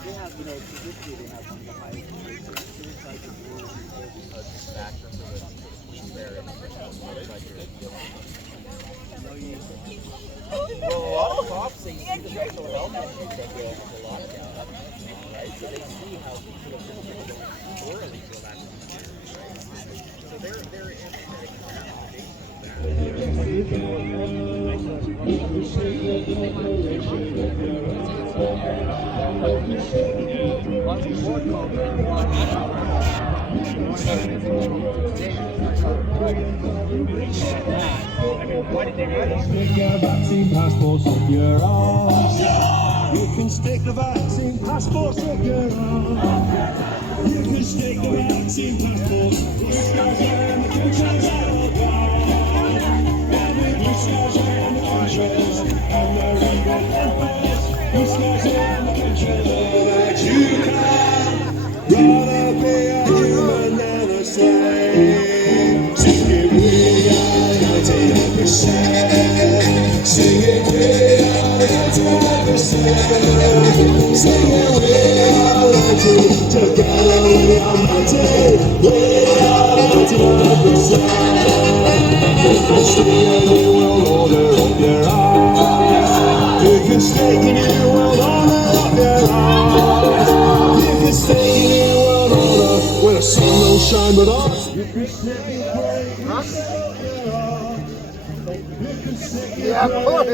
They have, you know, traditionally they have one of the highest rates of suicide in the world because of factors of the queen bear and well, a lot of cops, they see the mental health issues that go with the lockdown, right? So they see how people are going poorly for that, right? So they're empathetic vaccine passports up your arm. You can stick the vaccine passports up your arm. You can stick the vaccine passports. And the countries are all gone. Every listeners in the countries and their evil empires. Listeners in the countries that you can rather be a human than a slave. Singing we are 98%. Singing we are 98%. Singing we are 90%. Together we are 90%. We are 99%. You can stick and you will order up your eyes. You can stick and you will order up your eyes. You can stick and you will order when the sun don't shine but us. You can stick and yeah, of course.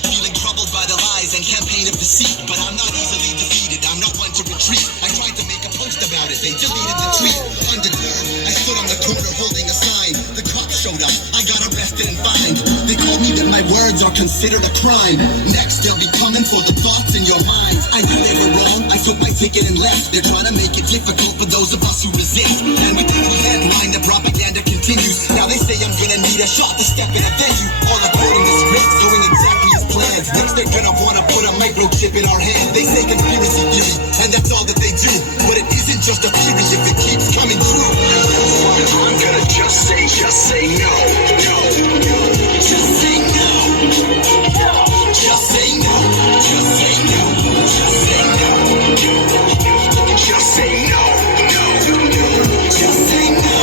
Feeling troubled by the lies and campaign of deceit, but I'm not easily defeated. I'm not one to retreat. I tried to make a post about it. They deleted the tweet. Undeterred, I stood on the corner holding a sign. The cops showed up. I got arrested and fined. They told me that my words are considered a crime. Next, they'll be coming for the thoughts in your mind. I knew they were wrong. I took my ticket and left. They're trying to make it difficult for those of us who resist. And with every headline, the propaganda continues. Now they say I'm gonna need a shot to step in a venue. All according to scripts, doing exactly as planned. Next, they're gonna wanna put a microchip in our hand. They say conspiracy theory, and that's all that they do. But it isn't just a theory if it keeps coming true. I'm gonna just say no, no, no. Just say no, just say no, just say no, just say no, just say no, no, just say no,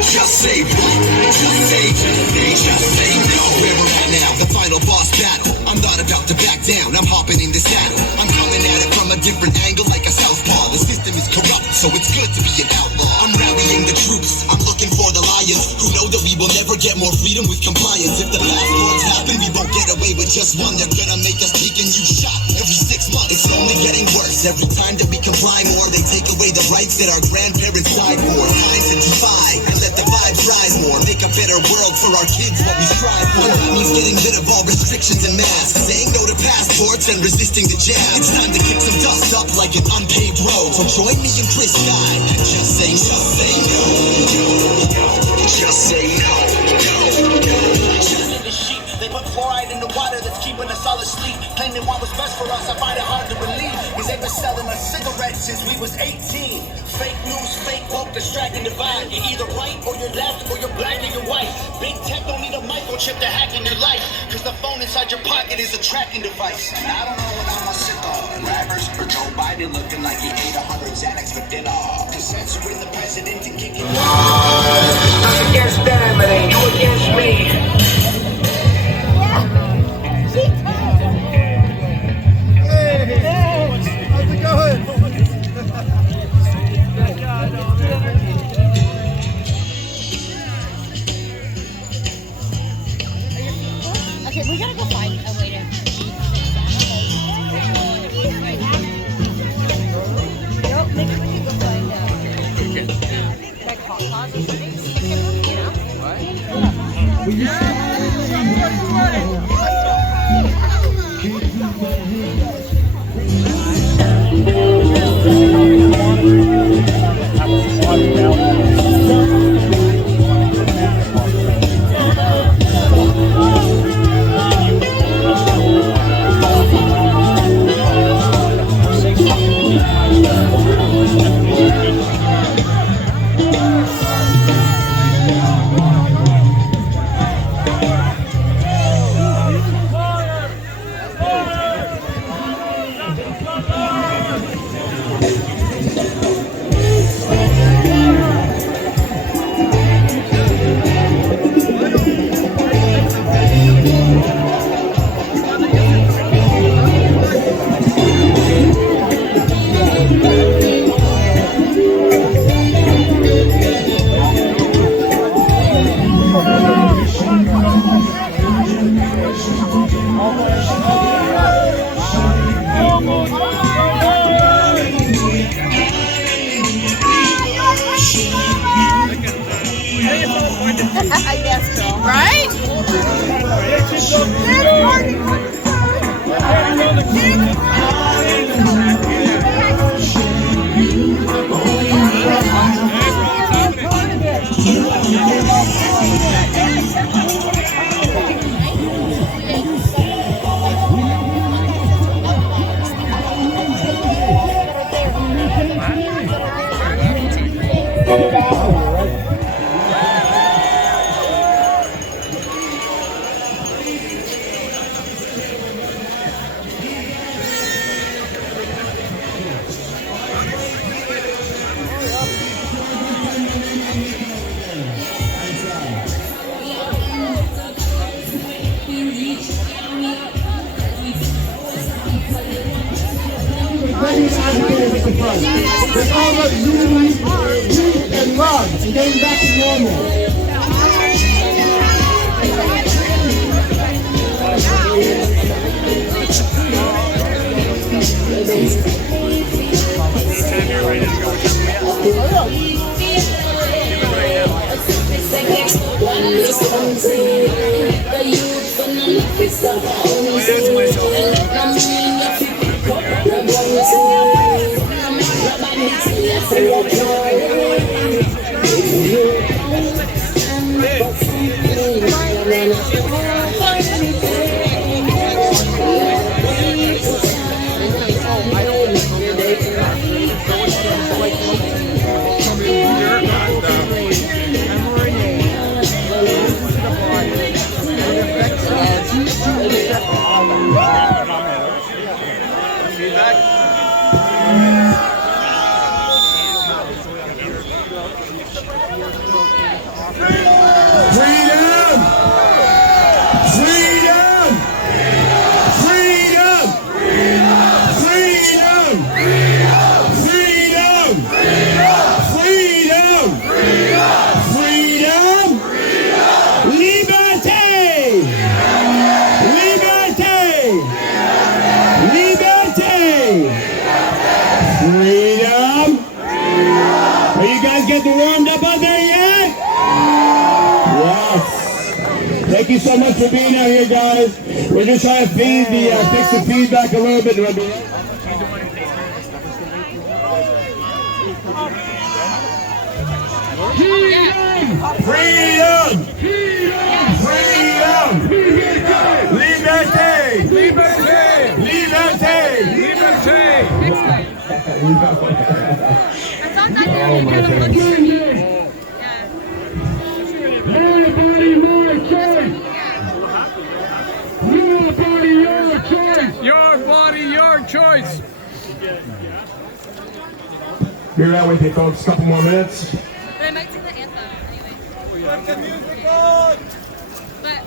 just say what? Just say no. Where we're at now, the final boss battle. I'm not about to back down, I'm hopping in the saddle. I'm coming at it from a different angle like a southpaw. The system is corrupt, so it's good to be an outlaw. I'm rallying the troops, I'm looking for the lions who know that we will never get more freedom with compliance. If the passports happen, we won't get away with just one. They're gonna make us take a new shot every 6 months. It's only getting worse every time that we comply more. They take away the rights that our grandparents died for. Time to defy and let the vibes rise more. Make a better world for our kids, what we strive for. That means getting rid of all restrictions and masks, saying no to passports and resisting the jab. It's time to kick some dust up like an unpaved road. So join me in Chris Guy and just say no. Just say no. Just say no. The sheep, they put fluoride in the water that's keeping us all asleep. Claim they want what's best for us, I find it hard to believe. Cause they've been selling us cigarettes since we was 18. Fake news, fake woke, distracting divide. You're either right or you're left, or you're black or you're white. Big tech don't need a microchip to hack in your life. Cause the phone inside your pocket is a tracking device. And I don't know what I'm a sicko. Rappers or Joe Biden looking like he ate 100 Xanax for dinner. Cause censoring the president and kicking I'm against them, it ain't you against me. How's it going? We gotta go find a way to fix that. Nope, maybe we can go find like hot sauce or something. You know? Yes, girl. Right? There's all that unity, and love, and getting back to normal. Thank you so much for being out here, guys. We're just trying to fix the feedback a little bit. Freedom! Freedom! Liberté! Liberté! Liberté! I thought that they were kind of looking for me. Everybody, more choice! Your body, your choice! Your body, your choice! Be right with you, folks. Couple more minutes. But I might sing the anthem anyway. Put the music on! But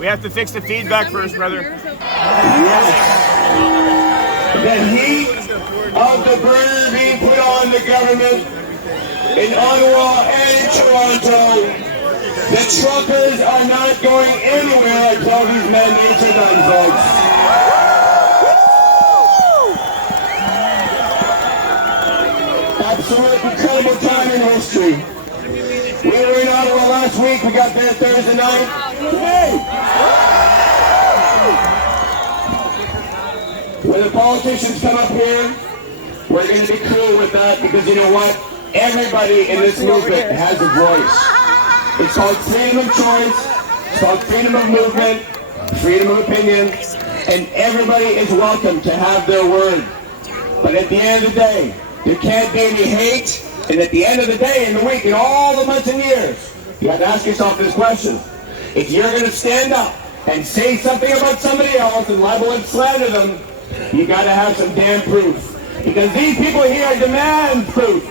We have to fix the feedback first, brother. The heat of the burner being put on the government in Ottawa and in Toronto The truckers are not going anywhere until these mandates are done, folks. Absolute incredible time in history. We were in Ottawa last week. We got there Thursday night. Today, when the politicians come up here, we're going to be cool with that because you know what? Everybody in this movement has a voice. It's called freedom of choice. It's called freedom of movement, freedom of opinion, and everybody is welcome to have their word. But at the end of the day, there can't be any hate. And at the end of the day, in the week, in all the months and years, you have to ask yourself this question. If you're going to stand up and say something about somebody else and libel and slander them, you got to have some damn proof. Because these people here demand proof.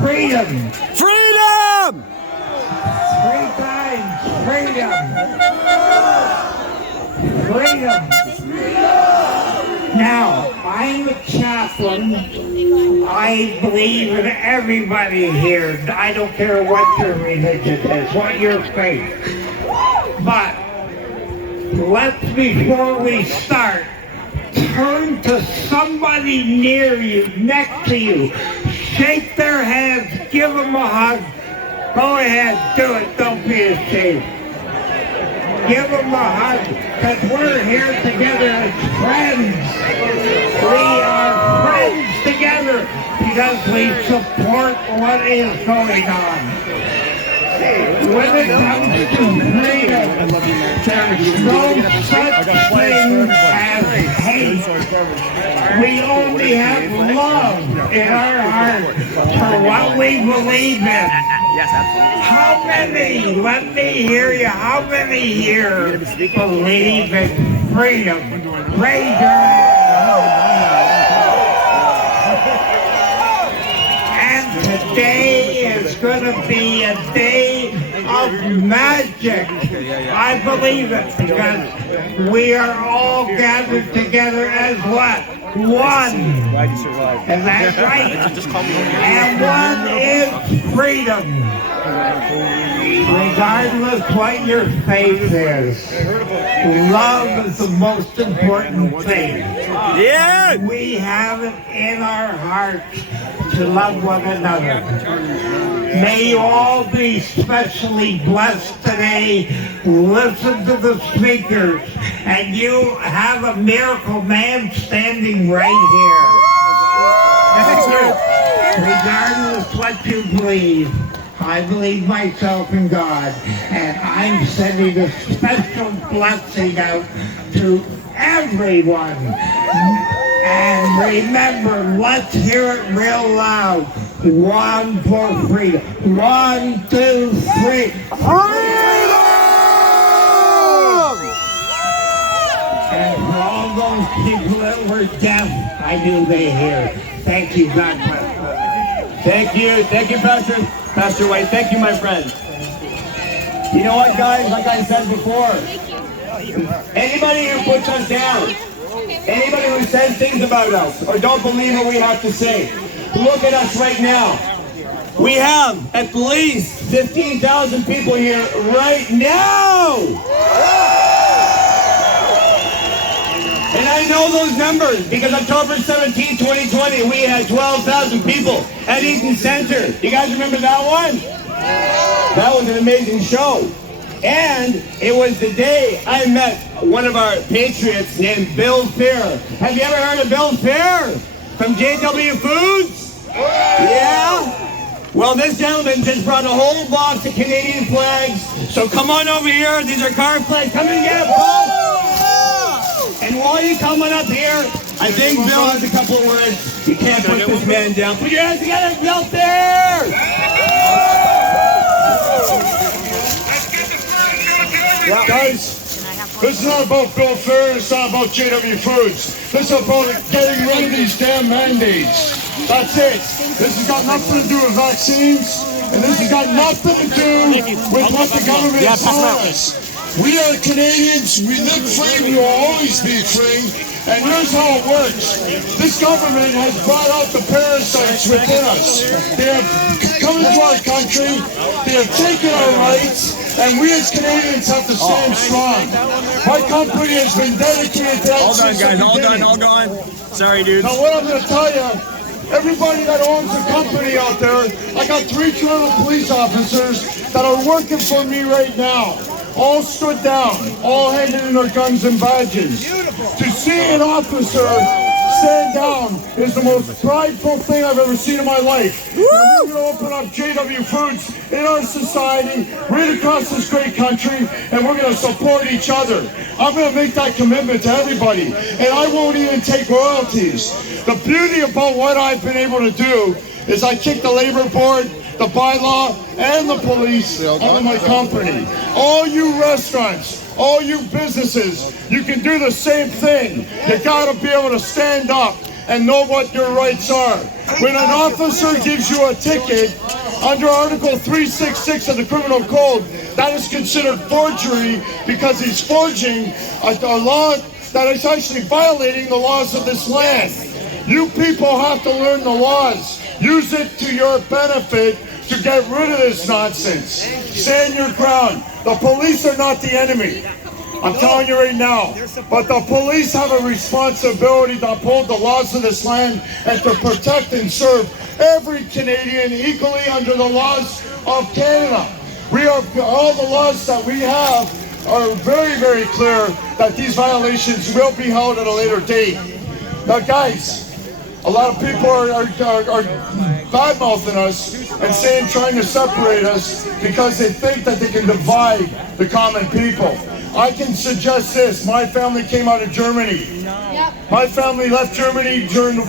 Freedom. Freedom! 3 times freedom. Freedom. Now, I'm a chaplain. I believe in everybody here. I don't care what your religion is, what your faith. But let's, before we start, turn to somebody near you, next to you. Shake their hands, give them a hug. Go ahead, do it. Don't be ashamed. Give them a hug, because we're here together as friends. We are friends together because we support what is going on. When it comes to freedom, there's no such thing as hate. We only have love in our heart for what we believe in. How many, let me hear you, how many here believe in freedom? Raise your hand. And today is going to be a day of magic. I believe it because we are all gathered together as what? One. Is that right? And one is freedom. Regardless what your faith is, love is the most important thing. Yeah! We have it in our hearts to love one another. May you all be specially blessed today. Listen to the speakers, and you have a miracle man standing right here. Regardless what you believe, I believe myself in God, and I'm sending a special blessing out to everyone. And remember, let's hear it real loud. One for freedom. 1, 2, 3. Freedom! And for all those people that were deaf, I knew they hear. Thank you, God bless. Thank you, Pastor White. Thank you, my friend. You know what, guys? Like I said before, anybody who puts us down, anybody who says things about us or don't believe what we have to say, look at us right now. We have at least 15,000 people here right now. And I know those numbers because October 17, 2020, we had 12,000 people at Eaton Center. You guys remember that one? That was an amazing show. And it was the day I met one of our patriots named Bill Fair. Have you ever heard of Bill Fair from JW Foods? Yeah? Well, this gentleman just brought a whole box of Canadian flags. So come on over here. These are car flags. Come and get them. And while you're coming up here, I think Bill has a couple of words. You can't put this man down. Put your hands together, Bill Fair! Guys, this is not about Bill Fair, it's not about JW Foods. This is about getting rid of these damn mandates. That's it. This has got nothing to do with vaccines, and this has got nothing to do with what the government says. We are Canadians, we live free, we will always be free, and here's how it works. This government has brought out the parasites within us. They have come into our country, they have taken our rights, and we as Canadians have to stand strong. My company has been dedicated to that. All done, guys, all done, all gone. Sorry, dude. Now what I'm going to tell you, everybody that owns a company out there, I got 3 Toronto police officers that are working for me right now. All stood down, all handed in their guns and badges. To see an officer stand down is the most prideful thing I've ever seen in my life. And we're going to open up JW Foods in our society, right across this great country, and we're going to support each other. I'm going to make that commitment to everybody, and I won't even take royalties. The beauty about what I've been able to do is I kick the labor board, the bylaw, and the police out of my company. All you restaurants, all you businesses, you can do the same thing. You gotta be able to stand up and know what your rights are. When an officer gives you a ticket, under Article 366 of the Criminal Code, that is considered forgery because he's forging a law that is actually violating the laws of this land. You people have to learn the laws. Use it to your benefit to get rid of this nonsense. Stand your ground. The police are not the enemy. I'm telling you right now. But the police have a responsibility to uphold the laws of this land and to protect and serve every Canadian equally under the laws of Canada. All the laws that we have are very, very clear that these violations will be held at a later date. Now, guys, a lot of people are bad-mouthing us and trying to separate us because they think that they can divide the common people. I can suggest this. My family came out of Germany. My family left Germany during the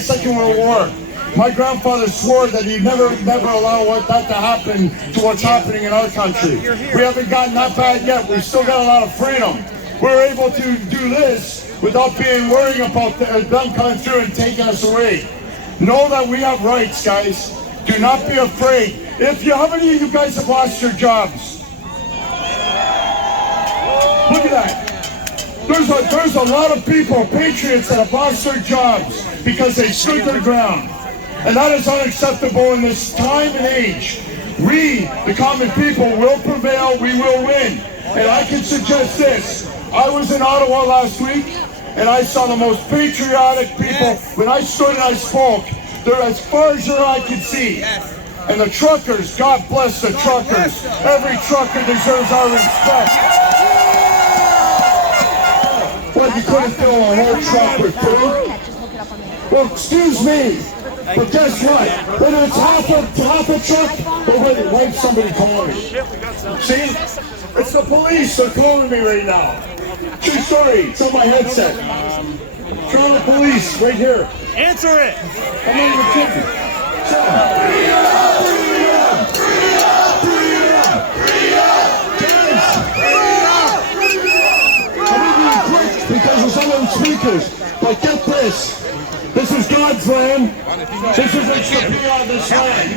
Second World War. My grandfather swore that he'd never allow that to happen to what's happening in our country. We haven't gotten that bad yet. We've still got a lot of freedom. We're able to do this without worrying about them coming through and taking us away. Know that we have rights, guys. Do not be afraid. How many of you guys have lost your jobs? Look at that. There's a lot of people, patriots, that have lost their jobs because they stood their ground. And that is unacceptable in this time and age. We, the common people, will prevail. We will win. And I can suggest this. I was in Ottawa last week, and I saw the most patriotic people. When I stood and I spoke, they're as far as your eye could see. And the truckers, God bless the truckers. Every trucker deserves our respect. Well, you couldn't fill a whole truck with food? Well, excuse me, but guess what? Whether it's half a truck or whether it's somebody calling me. See? It's the police. They're calling me right now. True story. It's on my headset. Toronto police, right here. Answer it! I'm not even kidding. I'm being quick because of some of the speakers. But get this. This is God's land. This is it should be on this land.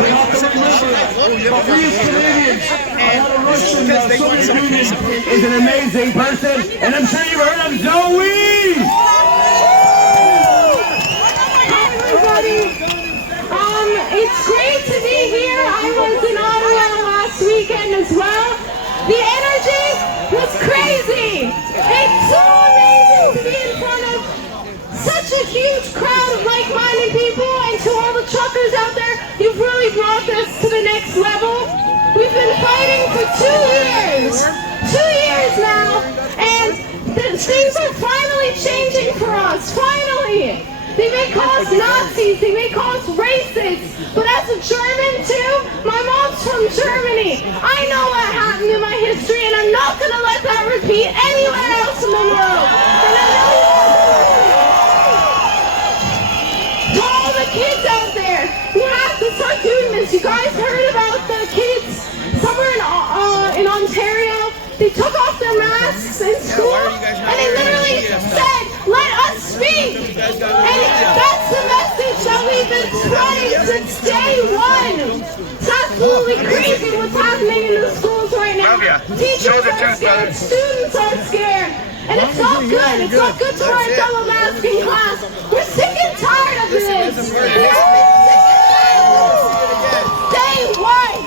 We have to remember that. But we as Canadians, I had a Russian Is an amazing person, and I'm sure you've heard of Zoe! Hi everybody. It's great to be here. I was in Ottawa last weekend as well. The energy was crazy. It's so amazing to be in front of such a huge crowd of like-minded people, and to all the truckers out there, you've really brought this to the next level. We've been fighting for 2 years. 2 years now, and things are finally changing for us. Finally. They may call us Nazis, they may call us racist, but as a German too, my mom's from Germany. I know what happened in my history, and I'm not going to let that repeat anywhere else in the world. And I know to all the kids out there, we have to start doing this. You guys heard about the kids somewhere in Ontario. They took off their masks in school, and they literally said, "Let us speak." And that's the message that we've been spreading since day one. So absolutely crazy what's happening in the schools right now. Teachers are scared, students are scared. And it's not good. It's not good to wear a double mask in class. We're sick and tired of this. We're sick and tired. Day one.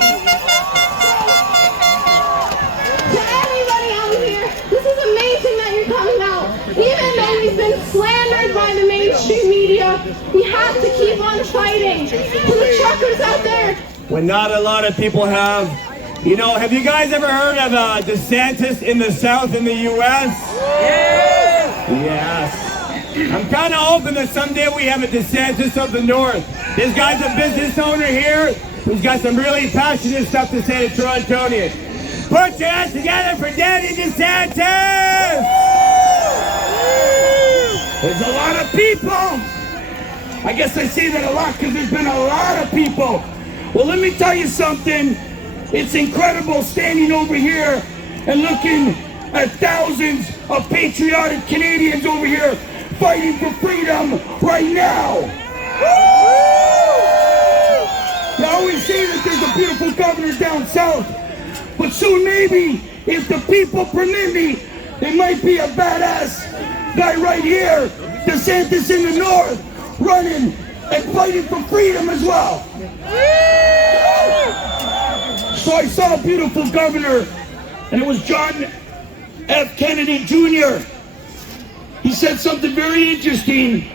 To everybody out here, this is amazing that you're coming out. Even though we've been slandered by the mainstream media, we have to keep on fighting. To the truckers out there. When not a lot of people have. You know, have you guys ever heard of DeSantis in the South in the U.S.? Yes. I'm kind of hoping that someday we have a DeSantis of the North. This guy's a business owner here who's got some really passionate stuff to say to Torontonians. Put your hands together for Danny DeSantis! There's a lot of people. I guess I say that a lot because there's been a lot of people. Well, let me tell you something. It's incredible standing over here and looking at thousands of patriotic Canadians over here fighting for freedom right now. They always say that there's a beautiful governor down south, but soon maybe, if the people permit me, there might be a badass guy right here, DeSantis in the north, running and fighting for freedom as well. So I saw a beautiful governor, and it was John F. Kennedy Jr. He said something very interesting,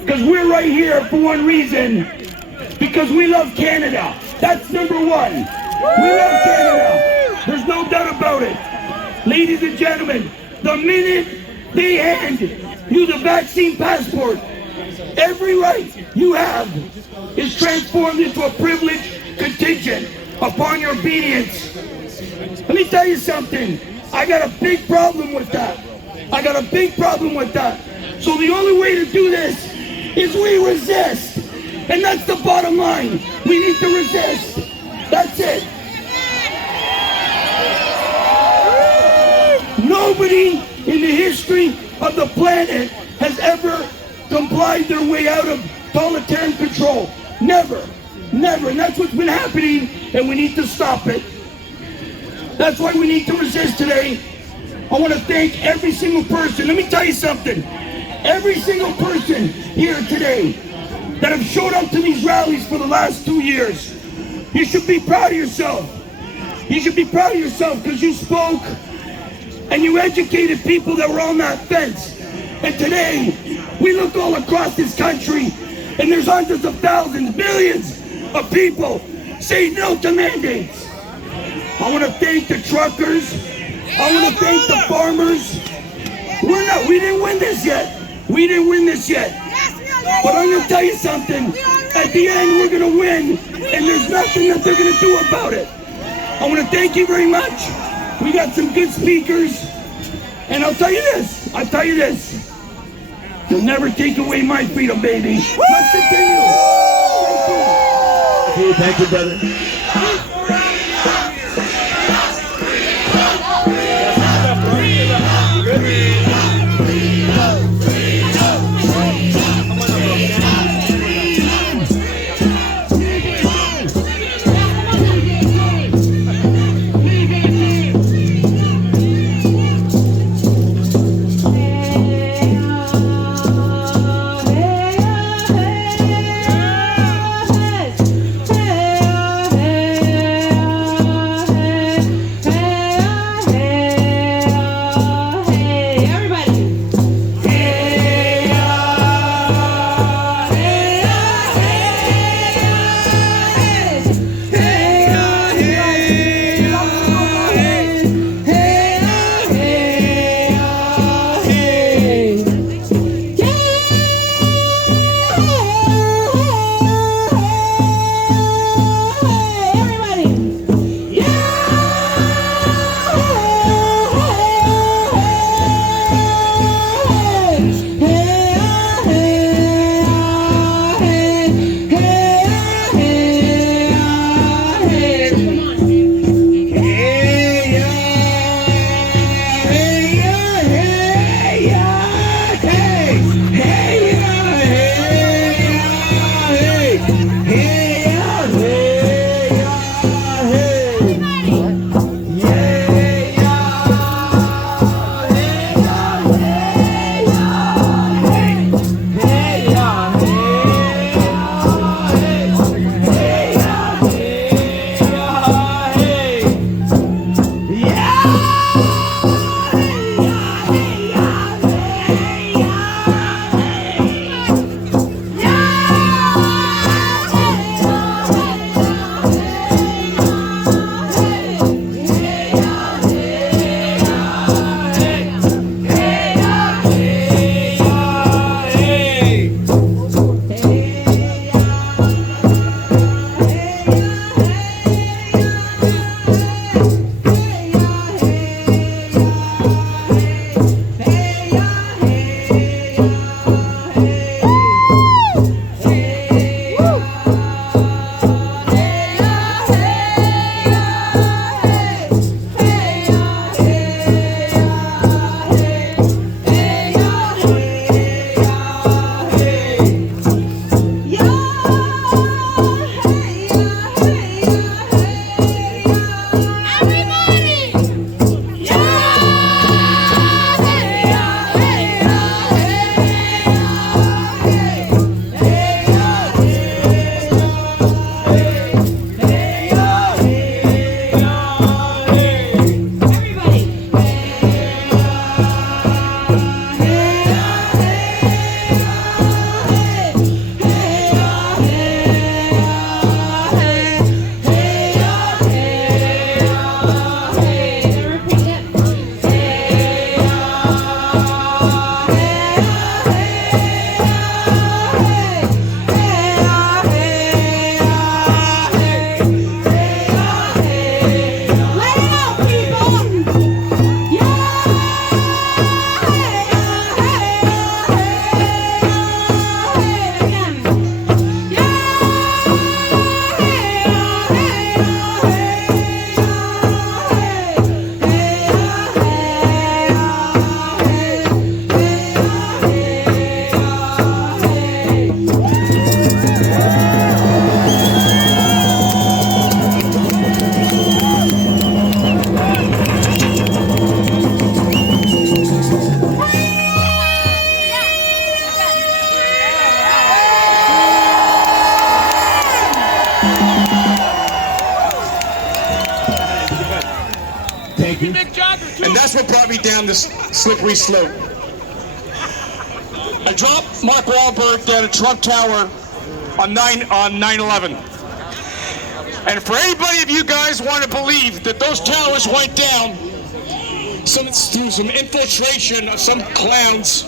because we're right here for one reason, because we love Canada. That's number one. We love Canada. There's no doubt about it. Ladies and gentlemen, the minute they hand you the vaccine passport, every right you have is transformed into a privileged contingent upon your obedience. Let me tell you something. I got a big problem with that. I got a big problem with that. So the only way to do this is we resist. And that's the bottom line. We need to resist. That's it. Nobody in the history of the planet has ever complied their way out of totalitarian control. Never. Never. And that's what's been happening, and we need to stop it. That's why we need to resist today. I want to thank every single person. Let me tell you something. Every single person here today that have showed up to these rallies for the last 2 years, you should be proud of yourself. You should be proud of yourself because you spoke and you educated people that were on that fence. And today, we look all across this country and there's hundreds of thousands, millions of people saying no to mandates. I want to thank the truckers. I want to thank the farmers. We didn't win this yet. We didn't win this yet. But I'm going to tell you something. At the end, we're going to win, and there's nothing that they're going to do about it. I want to thank you very much. We got some good speakers, and I'll tell you this. You'll never take away my freedom, baby. Let's continue. Thank you, brother. Hey, Thank you. And that's what brought me down this slippery slope. I dropped Mark Wahlberg down at Trump Tower on 9/11. And for anybody of you guys want to believe that those towers went down through some infiltration of some clowns